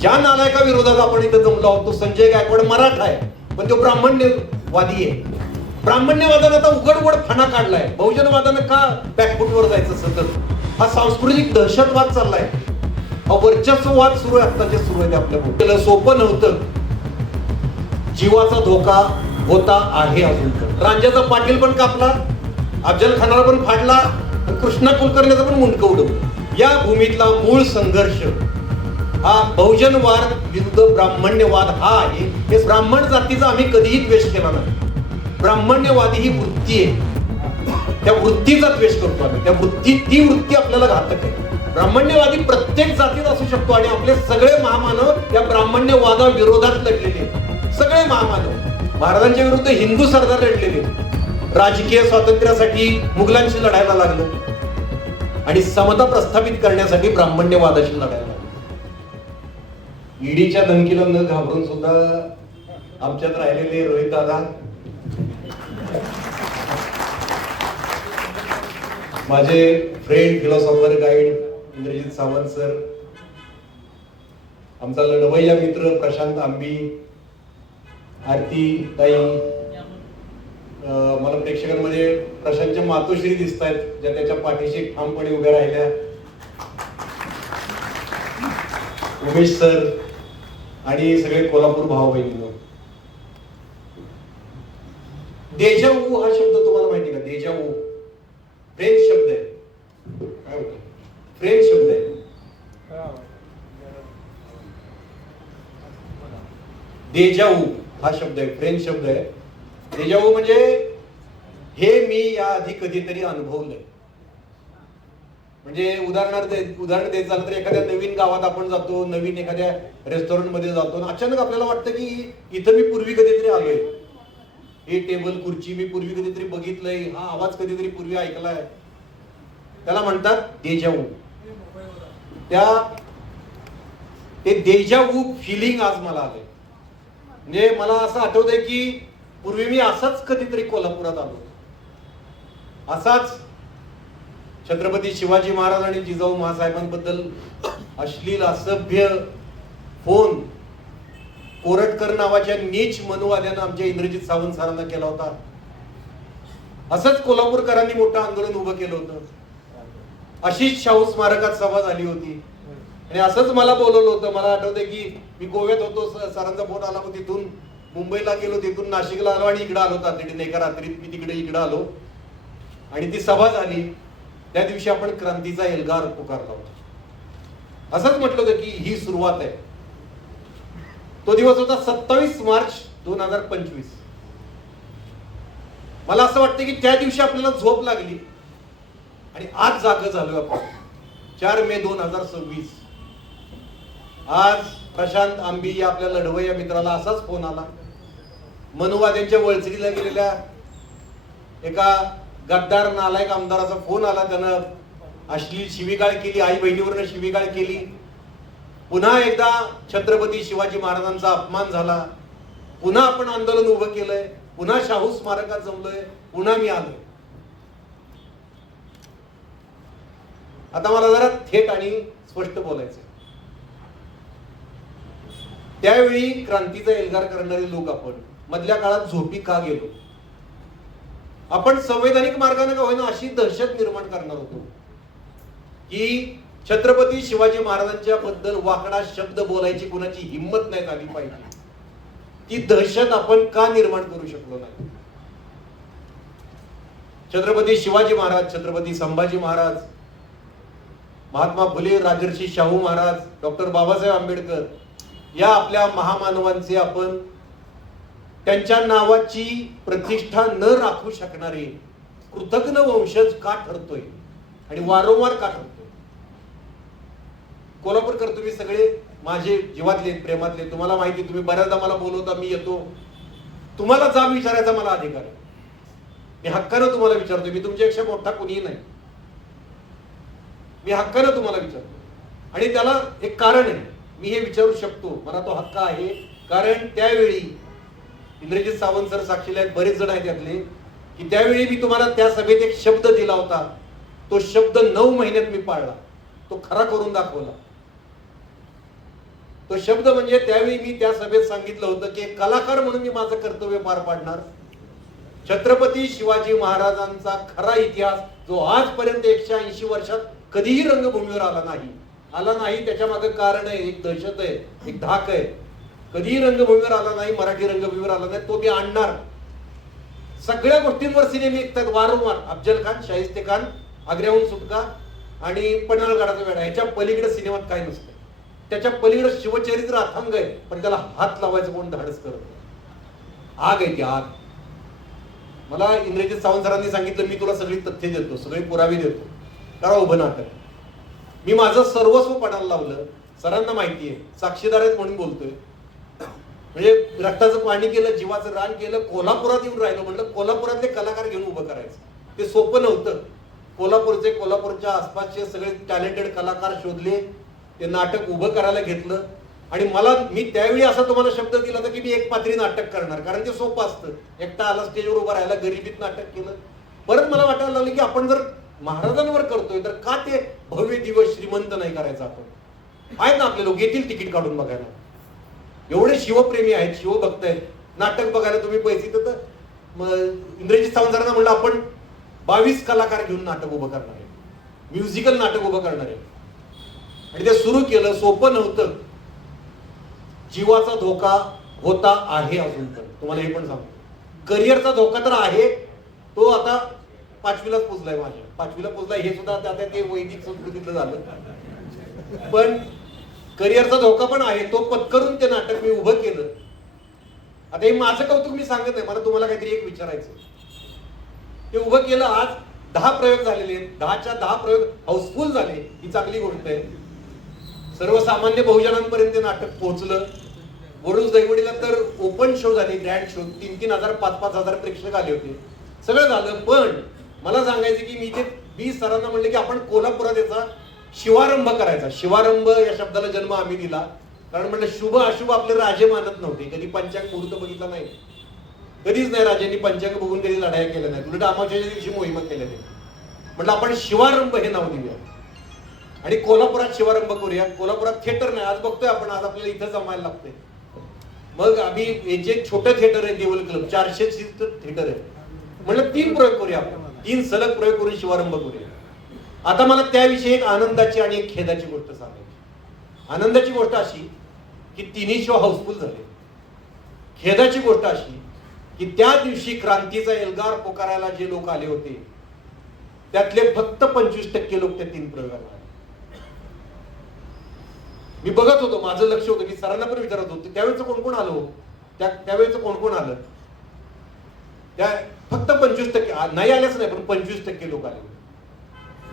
ज्या नालायका विरोधात आपण इथं जमलो आहोत तो संजय गायकवाड मराठा आहे, पण तो ब्राह्मण्यवादी आहे. ब्राह्मण्यवादानं आता उघड फणा काढलाय. बहुजनवादानं का बॅकफुटवर जायचं सतत? हा सांस्कृतिक दहशतवाद चाललाय, हा वर्चस्ववाद सुरू आहे. आता जे सुरू आहे ते आपल्या सोपं नव्हतं. जीवाचा धोका होता आहे अजून तर. रांजाचा पाटील पण कापला, अफजल खानाला पण फाडला, कृष्णा कुलकर्णीचं पण मुंडकं उडवलं. या भूमीतला मूळ संघर्ष हा बहुजनवाद विरुद्ध ब्राह्मण्यवाद हा आहे. हे ब्राह्मण जातीचा आम्ही कधीही द्वेष केला नाही. ब्राह्मण्यवादी ही वृत्ती आहे, त्या वृत्तीचा द्वेष करतो आम्ही. ती वृत्ती आपल्याला घातक आहे. ब्राह्मण्यवादी प्रत्येक जातीत असू शकतो आणि आपले सगळे महामानव या ब्राह्मण्यवादा विरोधात लढलेले. सगळे महामानव महाराजांच्या विरुद्ध हिंदू सरदार लढलेले, राजकीय स्वातंत्र्यासाठी मुघलांशी लढायला लागलं आणि समता प्रस्थापित करण्यासाठी ब्राह्मण्यवादाशी लढायला लागलं. ईडीच्या धमकीला न घाबरून सुद्धा आमच्यात राहिलेले रोहित दादा, माझे friend philosopher guide Indrajit Sawant sir, आमचा लढवय्या मित्र प्रशांत आंबी, आरती ताई, मला प्रेक्षकांमध्ये प्रशांतच्या मातोश्री दिसत आहेत, ज्या त्याच्या पाठीशी ठामपणे उभ्या राहिल्या, उमेश सर आणि सगळे कोल्हापूर भाऊ बहिणी. देजावू हा शब्द तुम्हाला माहिती का? देजावू फ्रेंच शब्द आहे. काय होतं? फ्रेंच शब्द आहे. देजावू हा शब्द आहे, फ्रेंच शब्द आहे. देजावू म्हणजे हे मी या आधी कधीतरी अनुभवलंय. म्हणजे उदाहरण देत झालं तर एखाद्या नवीन गावात आपण जातो, नवीन एखाद्या रेस्टॉरंट मध्ये जातो, अचानक आपल्याला वाटतं की इथं मी पूर्वी कधीतरी आलोय, हे टेबल खुर्ची मी पूर्वी कधीतरी बघितलंय, हा आवाज कधीतरी पूर्वी ऐकलाय. त्याला म्हणतात देजावू. ते देजावू फिलिंग आज मला आलंय. म्हणजे मला असं आठवतंय की पूर्वी मी असाच कधीतरी कोल्हापुरात आलो, असाच छत्रपती शिवाजी महाराज आणि जिजाऊ महासाहेबांबद्दल अश्लील असभ्य फोन कोरटकर नावाच्या नीच मनुवाद्यानं आमच्या इंद्रजित सावंत सरांना केला होता. असंच कोल्हापूरकरांनी मोठं आंदोलन उभं केलं होतं. अशीच शाहू स्मारकात सभा झाली होती आणि असंच मला बोलवलं होतं. मला आठवतंय की मी गोव्यात होतो, सरांचा फोन आला, मग तिथून मुंबईला गेलो, तिथून नाशिकला आलो आणि इकडे आलो. तातडीने एका रात्रीत मी इकडे आलो आणि ती सभा झाली. त्या दिवशी आपण क्रांतीचा एल्गार पुकारला होता. असंच म्हटलं होतं की ही सुरुवात आहे. तो दिवस होता 27 मार्च 2025. मला असं वाटतं की त्या दिवशी आपल्याला झोप लागली आणि आज जाग झालो आपण. 4 मे 2026. आज प्रशांत आंबी या आपल्या लढवय्या मित्राला असाच फोन आला. मनुवाद्यांच्या वळचरीला गेलेल्या एका गद्दार नालायक आमदाराचा फोन आला. त्यानं अश्लील शिवीगाळ केली, आई बहिणीवरनं शिवीगाळ केली. पुन्हा एकदा छत्रपती शिवाजी महाराजांचा अपमान झाला. पुन्हा आपण आंदोलन उभं केलंय, पुन्हा शाहू स्मारकात जमलोय, पुन्हा मी आलोय. आता मला जरा थेट आणि स्पष्ट बोलायचंय. त्यावेळी क्रांतीचा एल्गार करणारे लोक आपण मधल्या काळात झोपी का गेलो? आपण संवैधानिक मार्गाने का होईना अशी दहशत निर्माण करणार होतो की छत्रपती शिवाजी महाराजांच्या बद्दल वाकडा शब्द बोलायची कुणाची हिंमत नाही झाली पाहिजे. ती दहशत आपण का निर्माण करू शकलो नाही? छत्रपती शिवाजी महाराज, छत्रपती संभाजी महाराज, महात्मा फुले, राजर्षी शाहू महाराज, डॉक्टर बाबासाहेब आंबेडकर या आपल्या महामानवांचे आपण त्यांच्या नावाची प्रतिष्ठा न राखू शकणारे कृतज्ञ वंशज का ठरतोय आणि वारंवार का ठरतोय? कोल्हापूरकर तुम्ही सगळे माझे जीवातले, प्रेमातले, तुम्हाला माहिती, तुम्ही बऱ्याचदा मला बोलवता, मी येतो, तुम्हाला जाब विचारायचा मला अधिकार आहे. मी हक्कानं तुम्हाला विचारतो. मी तुमच्यापेक्षा मोठा कोणीही नाही. मी हक्कानं तुम्हाला विचारतो आणि त्याला एक कारण आहे. मी हे विचारू शकतो, मला तो हक्क आहे, कारण त्यावेळी इंद्रजित सावंत सर साक्षीला आहेत, बरेच जण आहेत त्यातले, की त्यावेळी मी तुम्हाला त्या सभेत एक शब्द दिला होता. तो शब्द 9 महिन्यात मी पाळला, तो खरा करून दाखवला. तो शब्द म्हणजे त्यावेळी मी त्या सभेत सांगितलं होतं की एक कलाकार म्हणून मी माझं कर्तव्य पार पाडणार. छत्रपती शिवाजी महाराजांचा खरा इतिहास जो आजपर्यंत 180 वर्षात कधीही रंगभूमीवर आला नाही त्याच्या मागे कारण आहे, एक दहशत आहे, एक धाक आहे. कधीही रंगभूमीवर आला नाही, मराठी रंगभूमीवर आला नाही, तो मी आणणार. सगळ्या गोष्टींवर सिनेमे निघतात वारंवार. अफजल खान, शाहिस्ते खान, आग्र्याहून सुटका आणि पन्हाळगडाचा वेढा, ह्याच्या पलीकडे सिनेमात काय नसतं. त्याच्या पलीकडे शिवचरित्र अथांग आहे, पण त्याला हात लावायचं कोण धाडस करत नाही. आग आहे ती आग. मला इंग्रजीत सावंत सरांनी सांगितलं, मी तुला सगळी तथ्य देतो, सगळे पुरावे देतो, करा उभं नाटक. मी माझं सर्वस्व पणाला लावलं. सरांना माहिती आहे, साक्षीदार आहेत म्हणून बोलतोय. म्हणजे रक्ताचं पाणी केलं, जीवाचं रान केलं, कोल्हापुरात येऊन राहिलो. म्हणलं कोल्हापुरातले कलाकार घेऊन उभं करायचं, ते सोपं नव्हतं. कोल्हापूरच्या आसपासचे सगळे टॅलेंटेड कलाकार शोधले, ते नाटक उभं करायला घेतलं. आणि मी त्यावेळी असा तुम्हाला शब्द दिला होता की मी एक पात्री नाटक करणार, कारण ते सोपं असतं. एकटा आला स्टेजवर उभं राहायला, गरिबीत नाटक केलं. परत मला वाटायला लागलं की आपण जर महाराजांवर करतोय तर का ते भव्य दिवस श्रीमंत नाही करायचं आपण. आहेत ना आपले लोक, येतील तिकीट काढून बघायला. एवढे शिवप्रेमी आहेत, शिवभक्त आहेत. नाटक बघायला तुम्ही पैसे तर इंद्रजित सावंतरांना म्हणलं आपण 22 कलाकार घेऊन नाटक उभं करणार आहे, म्युझिकल नाटक उभं करणार आहे. आणि ते सुरू केलं. सोपं नव्हतं. जीवाचा धोका होता, आहे अजून पण. तुम्हाला हे पण सांगतो, करिअरचा धोका तर आहे. तो आता 5वीलाच पोचलाय. माझ्या 5वीला पोचलाय हे सुद्धा आता ते वैदिक संस्कृतीतलं झालं. पण करिअरचा धोका पण आहे. तो पत्करून ते नाटक मी उभं केलं. आता हे माझं कौतुक मी सांगत नाही, मला तुम्हाला काहीतरी एक विचारायचं. ते उभं केलं. आज 10 प्रयोग झालेले आहेत. 10च्या 10 प्रयोग हाऊसफुल झाले, ही चांगली गोष्ट आहे. सर्वसामान्य बहुजनांपर्यंत ते नाटक पोहोचलं. बोरुज दैवडीला तर ओपन शो झाले, ग्रँड शो, 3-3 हजार 5-5 हजार प्रेक्षक आले होते. सगळं झालं. पण मला सांगायचं की मी सरांना म्हणले की आपण कोल्हापुरात याचा शिवारंभ करायचा. शिवारंभ या शब्दाला जन्म आम्ही दिला, कारण म्हणलं शुभ अशुभ आपले राजे मानत नव्हते. कधी पंचांग मुहूर्त बघितला नाही, कधीच नाही. राजांनी पंचांग बघून कधी लढाया केल्या नाही, उलट अमावास्येच्या दिवशी मोहिमा केल्या नाही. म्हटलं आपण शिवारंभ हे नाव देऊया आणि कोल्हापुरात शिवारंभ करूया. कोल्हापुरात थिएटर नाही, आज बघतोय आपण, आज आपल्याला इथं जमायला लागतंय. मग आम्ही जे छोटं थिएटर आहे देवल क्लब, 400 सीट थिएटर आहे. म्हणलं 3 प्रयोग करूया आपण, 3 सलग प्रयोग करून शिवारंभ करूया. आता मला त्याविषयी एक आनंदाची आणि एक खेदाची गोष्ट सांगायची. आनंदाची गोष्ट अशी की 3ही शो हाऊसफुल झाले. खेदाची गोष्ट अशी की त्या दिवशी क्रांतीचा एल्गार पोकारायला जे लोक आले होते त्यातले फक्त 25% लोक त्या 3 प्रयोगाला आले. मी बघत होतो, माझं लक्ष होतं. मी सरांना पण विचारत होतो त्यावेळेचं कोण कोण आलो, त्यावेळेचं कोण कोण आलं. त्या फक्त 25% नाही आल्याच नाही, पण 25% लोक आले.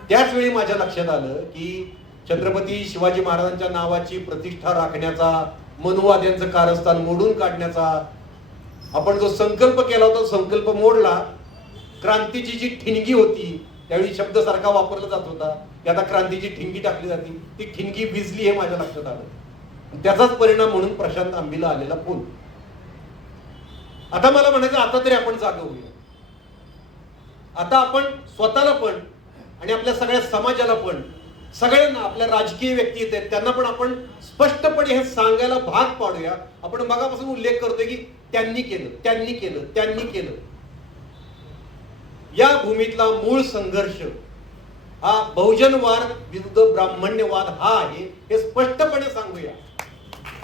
त्याच वेळी माझ्या लक्षात आलं की छत्रपती शिवाजी महाराजांच्या नावाची प्रतिष्ठा राखण्याचा, मनुवाद्यांचं कारस्थान मोडून काढण्याचा आपण जो संकल्प केला होता, संकल्प मोडला. क्रांतीची जी ठिणगी होती, त्यावेळी शब्द सारखा वापरला जात होता की आता क्रांतीची ठिणगी टाकली जाते, ती ठिणगी भिजली हे माझ्या लक्षात आलं. त्याचाच परिणाम म्हणून प्रशांत आंबीला आलेला फोन. आता मला म्हणायचं, आता तरी आपण जागा होऊया. आता आपण स्वतःला पण आणि आपल्या सगळ्या समाजाला पण, सगळ्यांना, आपल्या राजकीय व्यक्ती आहेत त्यांना पण आपण स्पष्टपणे हे सांगायला भाग पाडूया. आपण मगापासून उल्लेख करतोय की त्यांनी केलं, त्यांनी केलं, त्यांनी केलं. या भूमीतला मूळ संघर्ष हा बहुजनवाद विरुद्ध ब्राह्मण्यवाद हा आहे, हे स्पष्टपणे सांगूया.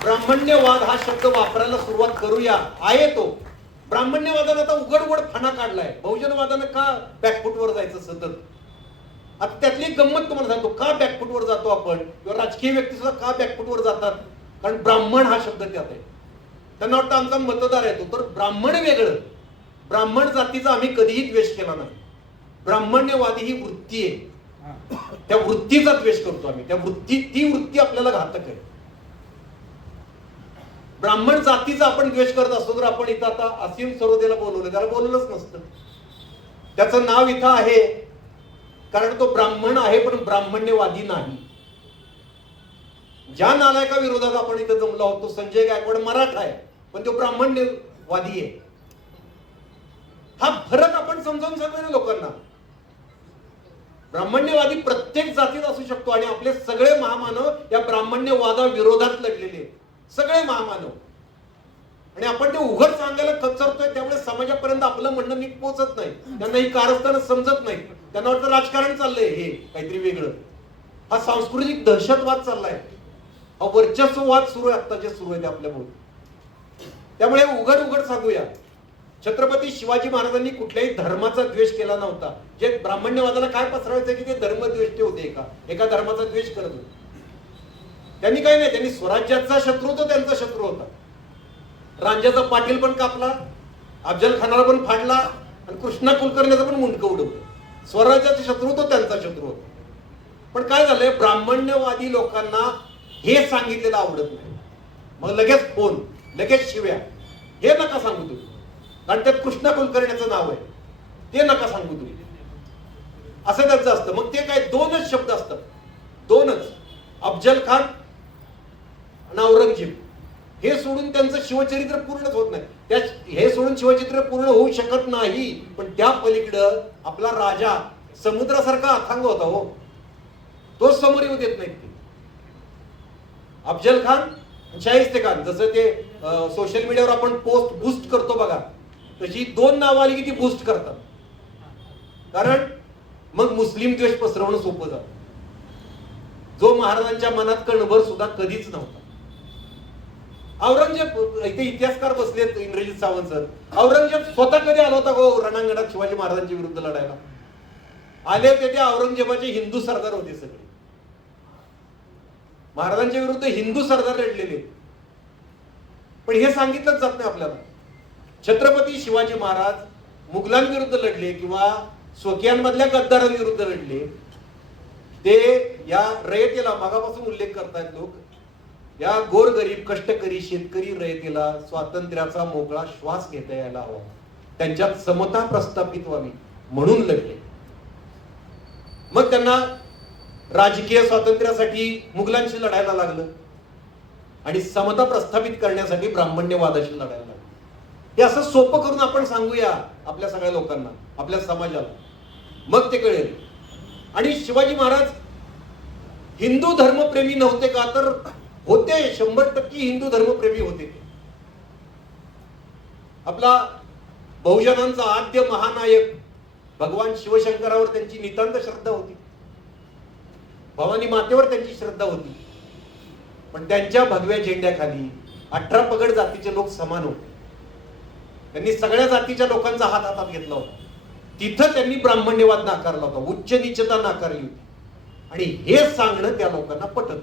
ब्राह्मण्यवाद हा शब्द वापरायला सुरुवात करूया. आहे तो ब्राह्मण्यवादानं आता उघड फणा काढलाय. बहुजनवादानं का बॅकफुटवर जायचं सतत. आता त्यातली एक गंमत तुम्हाला सांगतो, का बॅकफुटवर जातो आपण, किंवा राजकीय व्यक्ती सुद्धा का बॅकफुटवर जातात. कारण ब्राह्मण हा शब्द त्यात आहे. त्यांना वाटतं आमचा मतदार आहे तो. तर ब्राह्मण वेगळं, ब्राह्मण जातीचा आम्ही कधीही द्वेष केला नाही. ब्राह्मण्यवादी ही वृत्ती आहे, त्या वृत्तीचा द्वेष करतो आम्ही. ती वृत्ती आपल्याला घातक आहे. ब्राह्मण जातीचा आपण द्वेष करत असतो तर आपण इथं आता असीम सरोदेला बोलवलं, त्याला बोलवलंच नसतं. त्याचं नाव इथं आहे कारण तो ब्राह्मण आहे, पण ब्राह्मण्यवादी नाही. ज्या नालायका विरोधात आपण इथं जमलो आहोत, तो संजय गायकवाड मराठा आहे, पण तो ब्राह्मण्यवादी आहे. हा फरक आपण समजावून सांगूया ना लोकांना. ब्राह्मण्यवादी प्रत्येक जातीत असू शकतो आणि आपले सगळे महामानव या ब्राह्मण्यवादा विरोधात लढलेले. सगळे महामानव. आणि आपण ते उघड सांगायला कचरतोय, त्यामुळे समाजापर्यंत आपलं म्हणणं नीट पोहोचत नाही. त्यांना ही कारस्थानं समजत नाही. त्यांना वाटतं राजकारण चाललंय, हे काहीतरी वेगळं. हा सांस्कृतिक दहशतवाद चाललाय, हा वर्चस्ववाद सुरू आहे, आता जे सुरू आहे ते आपल्या भोवती. त्यामुळे उघड उघड सांगूया, छत्रपती शिवाजी महाराजांनी कुठल्याही धर्माचा द्वेष केला नव्हता. जे ब्राह्मण्यवादाला काय पसरवायचं की ते धर्मद्वेष्टी होते, एका धर्माचा द्वेष करत होते. त्यांनी काय नाही, त्यांनी स्वराज्याचा शत्रू होता, त्यांचा शत्रू होता. रांजाचा पाटील पण कापला, अफजल खानाला पण फाडला, आणि कृष्णा कुलकर्णीचं पण मुंडकं उडवलं. स्वराज्याचा शत्रू होता, त्यांचा शत्रू होता. पण काय झालंय, ब्राह्मण्यवादी लोकांना हे सांगितलेलं आवडत नाही. मग लगेच फोन, लगेच शिव्या, हे नका सांगू तुम्ही, कारण त्यात कृष्णा कुलकर्णीचं नाव आहे, ते नका सांगू तुम्ही, असं त्यांचं असतं. मग ते काय, दोनच शब्द असतात, दोनच, अफजल खान आणि औरंगजेब. हे सोडून त्यांचं शिवचरित्र पूर्णच होत नाही. हे सोडून शिवचरित्र पूर्ण होऊ शकत नाही. पण त्या पलीकडं आपला राजा समुद्रासारखा अथांग होता हो, तोच समोर येऊ देत नाहीत ते. अफजल खान, शाहिस्ते खान, जसं ते सोशल मीडियावर आपण पोस्ट बूस्ट करतो बघा, तशी दोन नावं आली की ती बूस्ट करतात. कारण मग मुस्लिम द्वेष पसरवणं सोपं जातं, जो महाराजांच्या मनात कणभर सुद्धा कधीच नव्हता. औरंगजेब, इथे इतिहासकार बसलेत इंद्रजित सावंत सर, औरंगजेब स्वतः कधी आला होता हो रणांगणात शिवाजी महाराजांच्या विरुद्ध लढायला? आले होते ते औरंगजेबाचे हिंदू सरदार होते सगळे, महाराजांच्या विरुद्ध हिंदू सरदार लढलेले. पण हे सांगितलंच जात नाही आपल्याला. छत्रपती शिवाजी महाराज मुघलांविरुद्ध लढले किंवा स्वकीयांमधल्या गद्दारांविरुद्ध लढले. ते या रयतेला, मागापासून उल्लेख करतायत लोक, या गोरगरीब कष्टकरी शेतकरी रयतेला स्वातंत्र्याचा मोकळा श्वास घेता यायला हवा, त्यांच्यात समता प्रस्थापित व्हावी म्हणून लढले. मग त्यांना राजकीय स्वातंत्र्यासाठी मुघलांशी लढायला लागलं आणि समता प्रस्थापित करण्यासाठी ब्राह्मण्यवादाशी लढायला लागलं. हे असं सोपं करून आपण सांगूया आपल्या सगळ्या लोकांना, आपल्या समाजाला, मग ते कळेल. आणि शिवाजी महाराज हिंदू धर्मप्रेमी नव्हते का? तर होते, 100% हिंदू धर्मप्रेमी होते. आपला बहुजनांचा आद्य महानायक भगवान शिवशंकरावर त्यांची नितांत श्रद्धा होती, भवानी मातेवर त्यांची श्रद्धा होती. पण त्यांच्या भगव्या झेंड्याखाली 18 पगड जातीचे लोक समान होते. त्यांनी सगळ्या जातीच्या लोकांचा हात हातात घेतला होता. तिथं त्यांनी ब्राह्मण्यवाद नाकारला होता, उच्च नीचता नाकारली होती. आणि हे सांगणं त्या लोकांना पटत.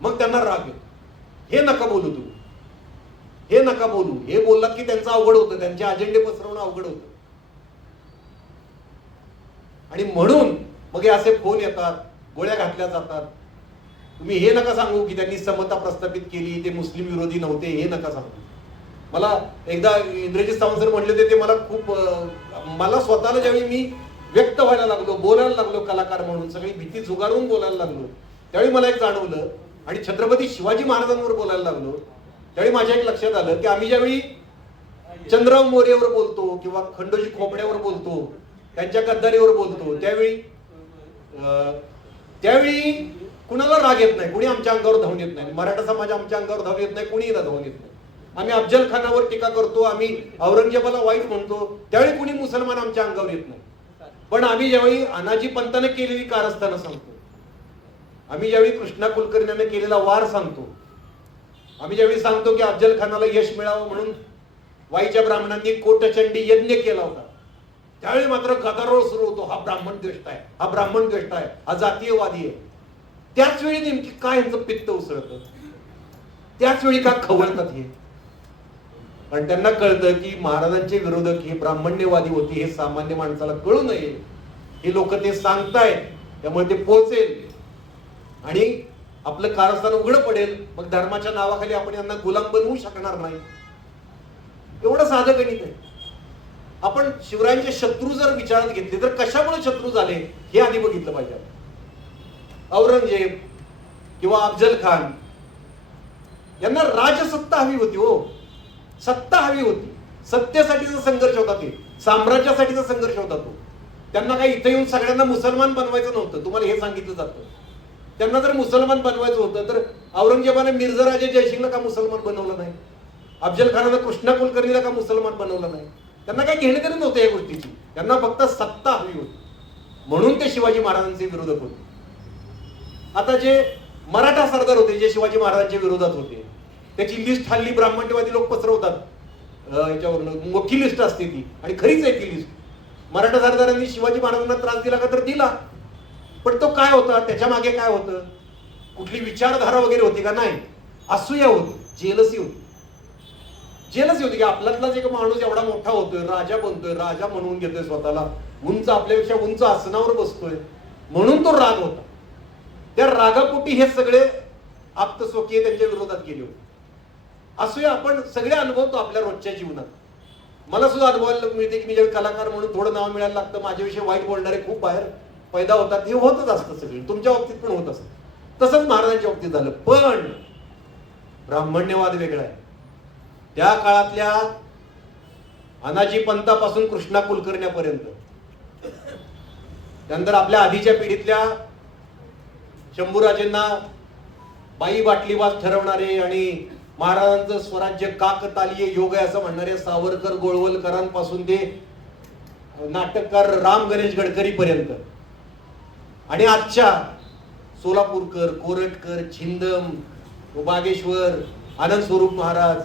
मग त्यांना राग येतो, हे नका बोलू तुम्ही, हे नका बोलू. हे बोललात की त्यांचं अवघड होतं, त्यांचे अजेंडे पसरवणं अवघड होतं. आणि म्हणून मग हे असे फोन येतात, गोळ्या घातल्या जातात. तुम्ही हे नका सांगू की त्यांनी समता प्रस्थापित केली, ते मुस्लिम विरोधी नव्हते, हे नका सांगू. मला एकदा इंद्रजित सावंत सर म्हणले होते, ते मला खूप, मला स्वतःला ज्यावेळी मी व्यक्त व्हायला लागलो, बोलायला लागलो कलाकार म्हणून, सगळी भीती झुगारून बोलायला लागलो, त्यावेळी मला एक जाणवलं. आणि छत्रपती शिवाजी महाराजांवर बोलायला लागलो त्यावेळी माझ्या एक लक्षात आलं की आम्ही ज्यावेळी चंद्रराव मोरेवर बोलतो किंवा खंडोजी खोपड्यावर बोलतो, त्यांच्या गद्दारीवर बोलतो, त्यावेळी कुणाला राग येत नाही, कुणी आमच्या अंगावर धावून येत नाही. मराठा समाज आमच्या अंगावर धावून येत नाही, कुणीही धावून येत नाही. आम्ही अफजल खानावर टीका करतो, आम्ही औरंगजेबाला वाईट म्हणतो, त्यावेळी कुणी मुसलमान आमच्या अंगावर येत नाही. पण आम्ही ज्यावेळी अनाजी पंताने केलेली कारस्थानं सांगतो, आम्ही ज्यावेळी कृष्णा कुलकर्णीने केलेला वार सांगतो, आम्ही ज्यावेळी सांगतो की अफजल खानाला यश मिळावं म्हणून वाईच्या ब्राह्मणांनी कोटचंडी यज्ञ केला होता, त्यावेळी मात्र गदारोळ सुरू होतो. हा ब्राह्मण द्वेष्ट आहे, हा ब्राह्मण द्वेष्ट आहे, हा जातीयवादी आहे. त्याच वेळी नेमकी काय यांचं पित्त उसळतं, त्याच वेळी का खवळतात हे? पण त्यांना कळतं की महाराजांचे विरोधक हे ब्राह्मण्यवादी होते, हे सामान्य माणसाला कळू नये. हे लोक ते सांगतायत, त्यामुळे ते पोहोचेल आणि आपलं कारस्थान उघड पडेल. मग धर्माच्या नावाखाली आपण यांना गुलाम बनवू शकणार नाही. एवढं साधं गणित आहे. आपण शिवरायांचे शत्रू जर विचारात घेतले तर कशामुळे शत्रू झाले हे आधी बघितलं पाहिजे. औरंगजेब किंवा अफजल खान यांना राजसत्ता हवी होती हो, सत्ता हवी होती. सत्तेसाठीचा संघर्ष होता, ते साम्राज्यासाठीचा संघर्ष होता तो. त्यांना काही इथे येऊन सगळ्यांना मुसलमान बनवायचं नव्हतं, तुम्हाला हे सांगितलं जातं. त्यांना जर मुसलमान बनवायचं होतं तर औरंगजेबाने मिर्झा राजे जयसिंगला का मुसलमान बनवलं नाही? अफजल खानानं कृष्णा कुलकर्णीला का मुसलमान बनवलं नाही? त्यांना काही घेणं देणं नव्हतं या गोष्टीची. त्यांना फक्त सत्ता हवी होती, म्हणून ते शिवाजी महाराजांचे विरोधक होते. आता जे मराठा सरदार होते जे शिवाजी महाराजांच्या विरोधात होते, त्याची लिस्ट हल्ली ब्राह्मणवादी लोक पसरवतात. याच्यावरून मोठी लिस्ट असते ती, आणि खरीच आहे ती लिस्ट. मराठा सरदारांनी शिवाजी महाराजांना त्रास दिला का? तर दिला. पण तो काय होता, त्याच्या मागे काय होतं? कुठली विचारधारा वगैरे होती का? नाही. असूया होती, जेलसी होती. जेलसी होती की आपल्यातलाच एक माणूस एवढा मोठा होतोय, राजा बनतोय, राजा म्हणून घेतोय स्वतःला, उंच, आपल्यापेक्षा उंच आसनावर बसतोय, म्हणून तो राग होता. त्या रागापोटी हे सगळे आप्तस्वकीय त्यांच्या विरोधात गेले होते. असूया, आपण सगळे अनुभवतो आपल्या रोजच्या जीवनात. मला सुद्धा अनुभवायला मिळते की मी जेव्हा कलाकार म्हणून थोडं नाव मिळायला लागतं, माझ्याविषयी वाईट बोलणारे खूप बाहेर पैदा होतात. हे होतच असतं सगळे, तुमच्या बाबतीत पण होत असतं. तसंच महाराजांच्या बाबतीत झालं. पण ब्राह्मण्यवाद वेगळा आहे. त्या काळातल्या अनाजी पंतापासून कृष्णा कुलकर्ण्यापर्यंत, त्यानंतर आपल्या आधीच्या पिढीतल्या शंभूराजेंना बाई बाटलीबाज ठरवणारे आणि महाराजांचं स्वराज्य काकतालीय योग आहे असं म्हणणारे सावरकर गोळवलकरांपासून ते नाटककार राम गणेश गडकरी पर्यंत, आणि आजच्या सोलापूरकर, कोरटकर, छिंदम, बागेश्वर, आनंद स्वरूप महाराज,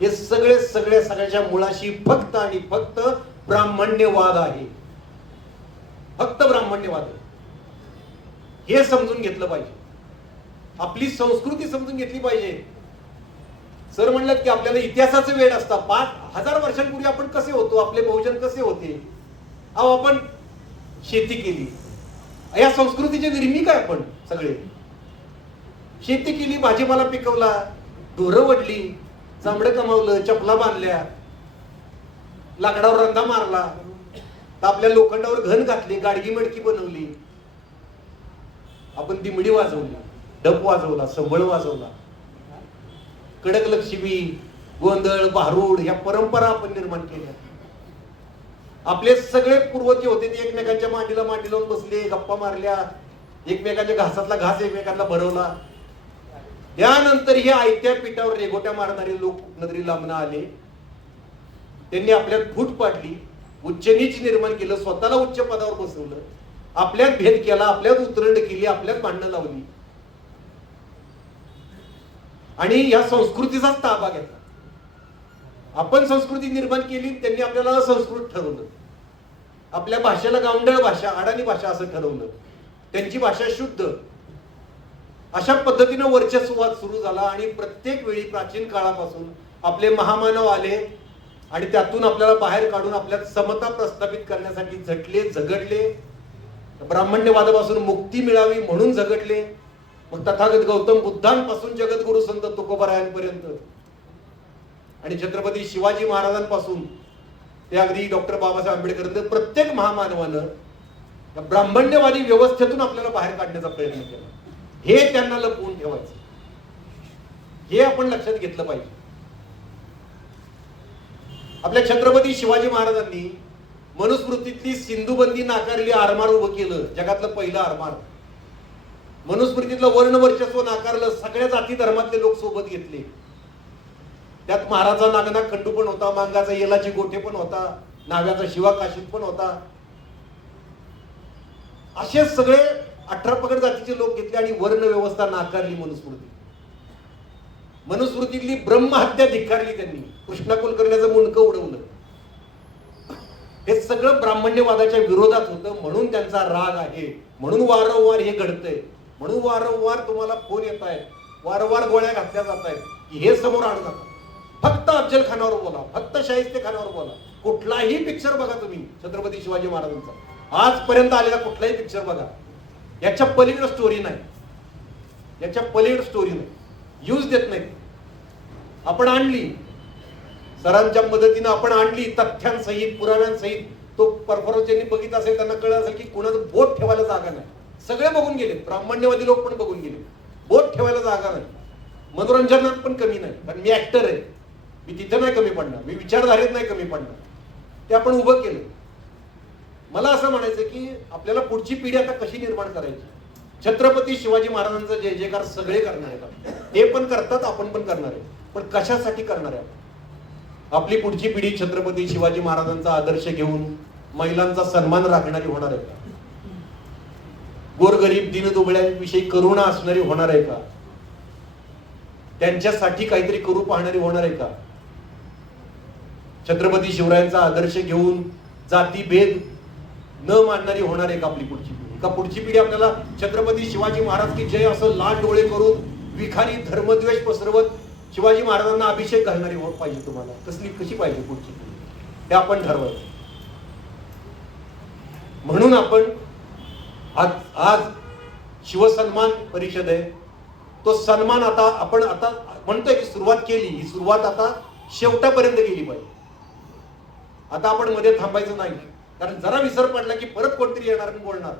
हे सगळ्याच्या मुळाशी फक्त आणि फक्त ब्राह्मण्यवाद आहे. फक्त ब्राह्मण्यवाद आहे. हे समजून घेतलं पाहिजे. आपली संस्कृती समजून घेतली पाहिजे. सर म्हणलं की आपल्याला इतिहासाचं वेळ असता. 5000 वर्षांपूर्वी आपण कसे होतो, आपले बहुजन कसे होते? अहो, आपण शेती केली, या संस्कृतीचे निर्मिक आहे आपण सगळे. शेती केली, भाजीपाला पिकवला, ढोरं वडली, चांबडं कमावलं, चपला बांधल्या, लाकडावर रंधा मारला, तर आपल्या लोखंडावर घन घातली, गाडगी मडकी बनवली, आपण दिमडी वाजवली, डप वाजवला, संबळ वाजवला, कडक लक्ष्मी, गोंधळ, भारूड या परंपरा आपण निर्माण केल्या. आपले सगळे पूर्वज जे होते ते एकमेकांच्या मांडीला मांडी लावून बसले, गप्पा मारल्या, एकमेकांच्या घासातला घास एकमेकांना भरवला. त्यानंतर हे आयत्या पिठावर रेघोट्या मारणारे लोक नगरी लांबणं आले. त्यांनी आपल्यात फूट पाडली, उच्च नीच निर्माण केलं, स्वतःला उच्च पदावर बसवलं, आपल्यात भेद केला, आपल्यात उतरंड केली, आपल्यात भांडणं लावली, आणि या संस्कृतीचाच ताबा घेतला. आपण संस्कृती निर्माण केली, त्यांनी आपल्याला असंस्कृत ठरवलं. आपल्या भाषेला गावंढळ भाषा, अडाणी भाषा असं ठरवलं, त्यांची भाषा शुद्ध. अशा पद्धतीनं वर्चस्ववाद सुरू झाला. आणि प्रत्येक वेळी प्राचीन काळापासून आपले महामानव आले आणि त्यातून आपल्याला बाहेर काढून आपल्यात समता प्रस्थापित करण्यासाठी झटले, झगडले. ब्राह्मण्यवादापासून मुक्ती मिळावी म्हणून झगडले. मग तथागत गौतम बुद्धांपासून जगद्गुरु संत तुकोबारायांपर्यंत, आणि छत्रपती शिवाजी महाराजांपासून ते अगदी डॉक्टर बाबासाहेब आंबेडकर, प्रत्येक महामानवानं ब्राह्मण्यवादी व्यवस्थेतून आपल्याला बाहेर काढण्याचा प्रयत्न केला. हे त्यांना लपवून ठेवायचं, हे आपण लक्षात घेतलं पाहिजे. आपल्या छत्रपती शिवाजी महाराजांनी मनुस्मृतीतली सिंधुबंदी नाकारली, आरमार उभं केलं, जगातलं पहिलं आरमार. मनुस्मृतीतलं वर्णवर्चस्व नाकारलं, सगळ्या जाती धर्मातले लोक सोबत घेतले. त्यात महाराजा नागनाथ खंडू पण होता, मांगाचा येलाची गोठे पण होता, नाव्याचा शिवा काशीद पण होता. असे सगळे 18 पगड जातीचे लोक घेतले आणि वर्ण व्यवस्था नाकारली मनुस्मृती. मनुस्मृतीतली ब्रह्महत्या धिक्कारली त्यांनी, कृष्णा कुलकर्ण्याचं मुंडकं उडवलं. हे सगळं ब्राह्मण्यवादाच्या विरोधात होतं, म्हणून त्यांचा राग आहे, म्हणून वारंवार हे घडतंय, म्हणून वारंवार तुम्हाला फोन येत आहेत, वारंवार गोळ्या घातल्या जात आहेत की हे समोर आणू नका. फक्त अफजल खानावर बोला, फक्त शाहिस्ते खानावर बोला. कुठलाही पिक्चर बघा तुम्ही छत्रपती शिवाजी महाराजांचा, आजपर्यंत आलेला कुठलाही पिक्चर बघा, याच्या पलीकडे स्टोरी नाही, याच्या पलीकडे स्टोरी नाही, यूज देत नाही. आपण आणली सरांच्या मदतीनं, आपण आणली तथ्यांसहित, पुराव्यांसहित. तो परफॉर्मन्स ज्यांनी बघितला असेल त्यांना कळलं असेल की कुणाचं बोट ठेवायला जागा नाही. सगळे बघून गेले, ब्राह्मण्यवादी लोक पण बघून गेले, बोट ठेवायला जागा नाही. मनोरंजनात पण कमी नाही, कारण मी ऍक्टर आहे, मी तिथं नाही कमी पडणार, मी विचारधारेत नाही कमी पडणार. ते आपण उभं केलं. मला असं म्हणायचं की आपल्याला पुढची पिढी आता कशी निर्माण करायची. छत्रपती शिवाजी महाराजांचा जय जयकार सगळे करणार आहेत. ते पण करतात, आपण पण करणार आहे. पण कशासाठी करणार आहे? आपली पुढची पिढी छत्रपती शिवाजी महाराजांचा आदर्श घेऊन महिलांचा सन्मान राखणारी होणार आहे का? गोरगरीब दीनदुबळ्यांविषयी करुणा असणारी होणार आहे का? त्यांच्यासाठी काहीतरी करू पाहणारी होणार आहे का? छत्रपती शिवरायांचा आदर्श घेऊन जातीभेद न मानणारी होणार आहे का आपली पुढची पिढी? का पुढची पिढी आपल्याला छत्रपती शिवाजी महाराज की जय असं लाल डोळे करून विखारी धर्मद्वेष पसरवत शिवाजी महाराजांना अभिषेक घालणारी पाहिजे? तुम्हाला कशी पाहिजे पुढची पिढी? हे आपण ठरवायचं. म्हणून आपण आज शिवसन्मान परिषद आहे. तो सन्मान आपण म्हणतोय की सुरुवात केली, ही सुरुवात आता शेवटापर्यंत गेली पाहिजे. आता आपण मध्ये थांबायचं नाही, कारण जरा विसर पडला की परत कोणतरी येणार आणि बोलणार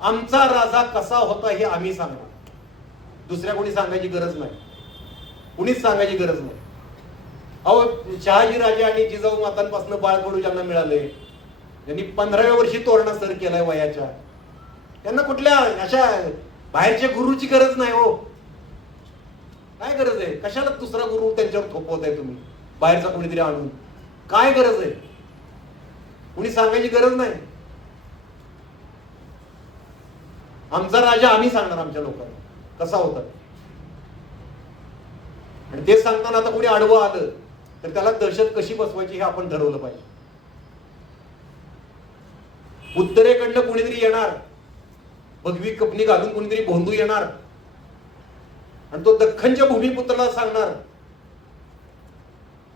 आमचा राजा कसा होता हे आम्ही सांगणार. दुसऱ्या कोणी सांगायची गरज नाही, कुणीच सांगायची गरज नाही. अहो, शहाजी राजे आणि जिजाऊ मातांपासून बाळकडू ज्यांना मिळाले, त्यांनी 15व्या वर्षी तोरणा सर केलाय वयाच्या, त्यांना कुठल्या अशा बाहेरच्या गुरुची गरज नाही. हो, काय गरज आहे? कशाला दुसरा गुरु त्यांच्यावर थोपवताय तुम्ही? बाहेरचा कोणीतरी आणून काय गरज आहे? कुणी सांगायची गरज नाही. आमचा राजा आम्ही सांगणार आमच्या लोकांना कसा होता. आणि ते सांगताना आता कोणी आडवं आलं तर त्याला दहशत कशी बसवायची हे आपण ठरवलं पाहिजे. उत्तरेकडनं कोणीतरी येणार, भगवी कपनी घालून कोणीतरी भोंदू येणार आणि तो दख्खनच्या भूमिपुत्राला सांगणार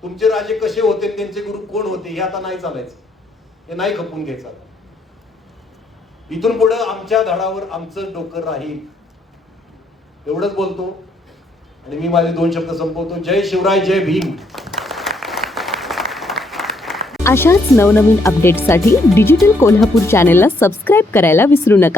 तुमचे राजे कसे होते, त्यांचे गुरु कोण होते. हे आता नाही चालायचं, हे नाही खपून घ्यायचं. इथून पुढे आमच्या धडावर आमचं डोकं राहील, एवढंच बोलतो आणि मी माझे 2 शब्द संपवतो. जय शिवराय, जय भीम. अशाच नवनवीन अपडेट्ससाठी डिजिटल कोल्हापूर चॅनेलला सबस्क्राईब करायला विसरू नका.